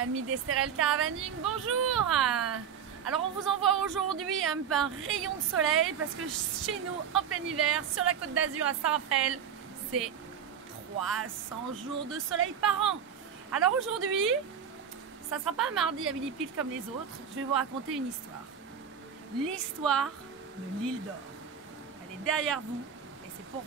Amis d'Estérel Caravaning, bonjour. Alors on vous envoie aujourd'hui un rayon de soleil parce que chez nous, en plein hiver, sur la Côte d'Azur à Saint-Raphaël, c'est 300 jours de soleil par an. Alors aujourd'hui, ça ne sera pas un mardi à millipile comme les autres, je vais vous raconter une histoire. L'histoire de l'île d'Or. Elle est derrière vous et c'est pour vous.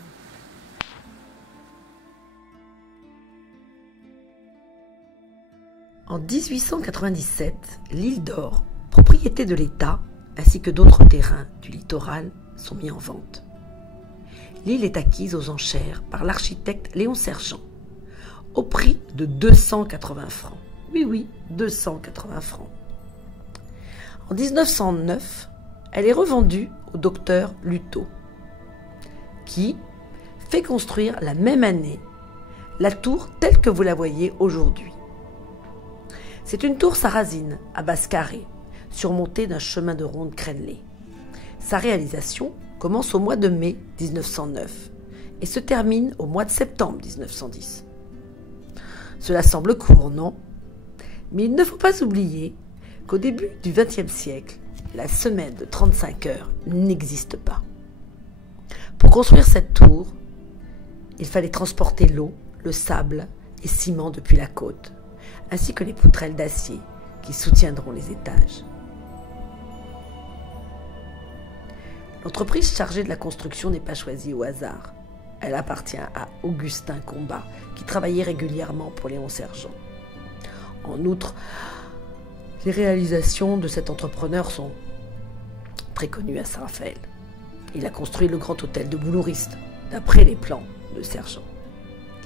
En 1897, l'île d'Or, propriété de l'État, ainsi que d'autres terrains du littoral, sont mis en vente. L'île est acquise aux enchères par l'architecte Léon Sergent, au prix de 280 francs. Oui, 280 francs. En 1909, elle est revendue au docteur Luto, qui fait construire la même année la tour telle que vous la voyez aujourd'hui. C'est une tour sarrasine à base carrée, surmontée d'un chemin de ronde crénelé. Sa réalisation commence au mois de mai 1909 et se termine au mois de septembre 1910. Cela semble court, non? Mais il ne faut pas oublier qu'au début du XXe siècle, la semaine de 35 heures n'existe pas. Pour construire cette tour, il fallait transporter l'eau, le sable et ciment depuis la côte, ainsi que les poutrelles d'acier qui soutiendront les étages. L'entreprise chargée de la construction n'est pas choisie au hasard. Elle appartient à Augustin Combat, qui travaillait régulièrement pour Léon Sergent. En outre, les réalisations de cet entrepreneur sont très connues à Saint-Raphaël. Il a construit le grand hôtel de Boulouriste, d'après les plans de Sergent.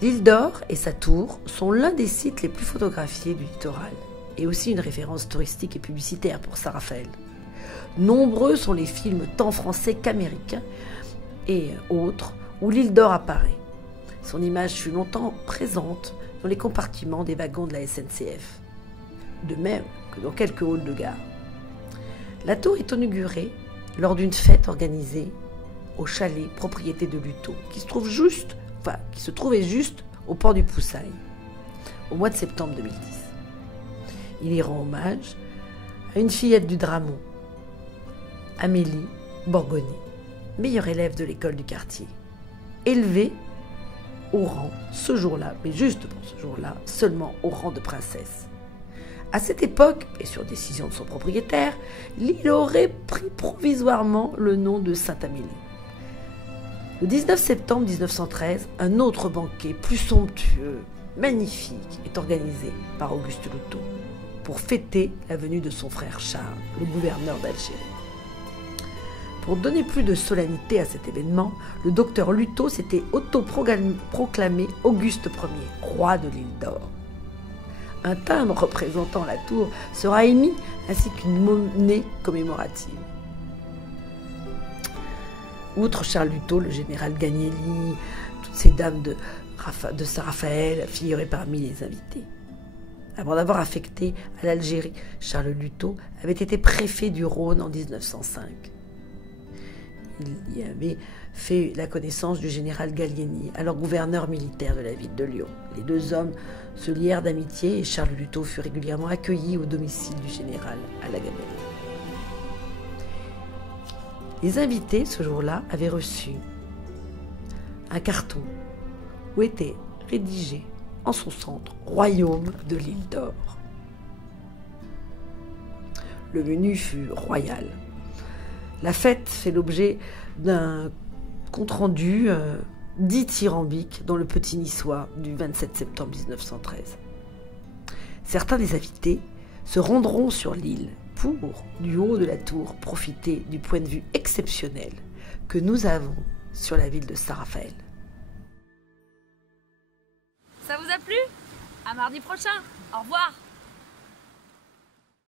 L'île d'Or et sa tour sont l'un des sites les plus photographiés du littoral et aussi une référence touristique et publicitaire pour Saint-Raphaël. Nombreux sont les films tant français qu'américains et autres où l'île d'Or apparaît. Son image fut longtemps présente dans les compartiments des wagons de la SNCF, de même que dans quelques halls de gare. La tour est inaugurée lors d'une fête organisée au chalet propriété de Luto, qui se trouvait juste au port du Poussail, au mois de septembre 2010. Il y rend hommage à une fillette du Dramont, Amélie Borgonnet, meilleure élève de l'école du quartier, élevée au rang, ce jour-là, mais juste pour ce jour-là, seulement au rang de princesse. À cette époque, et sur décision de son propriétaire, l'île aurait pris provisoirement le nom de Sainte-Amélie. Le 19 septembre 1913, un autre banquet plus somptueux, magnifique, est organisé par Auguste Luto pour fêter la venue de son frère Charles, le gouverneur d'Algérie. Pour donner plus de solennité à cet événement, le docteur Luto s'était autoproclamé Auguste Ier, roi de l'île d'Or. Un timbre représentant la tour sera émis ainsi qu'une monnaie commémorative. Outre Charles Luto, le général Gagnelli, toutes ces dames de Saint-Raphaël figuraient parmi les invités. Avant d'avoir affecté à l'Algérie, Charles Luto avait été préfet du Rhône en 1905. Il y avait fait la connaissance du général Gallieni, alors gouverneur militaire de la ville de Lyon. Les deux hommes se lièrent d'amitié et Charles Luto fut régulièrement accueilli au domicile du général à la Gamelle. Les invités, ce jour-là, avaient reçu un carton où était rédigé en son centre « Royaume de l'île d'Or ». Le menu fut royal. La fête fait l'objet d'un compte-rendu dithyrambique dans le Petit Niçois du 27 septembre 1913. Certains des invités se rendront sur l'île pour, du haut de la tour, profiter du point de vue exceptionnel que nous avons sur la ville de Saint-Raphaël. Ça vous a plu? À mardi prochain. Au revoir.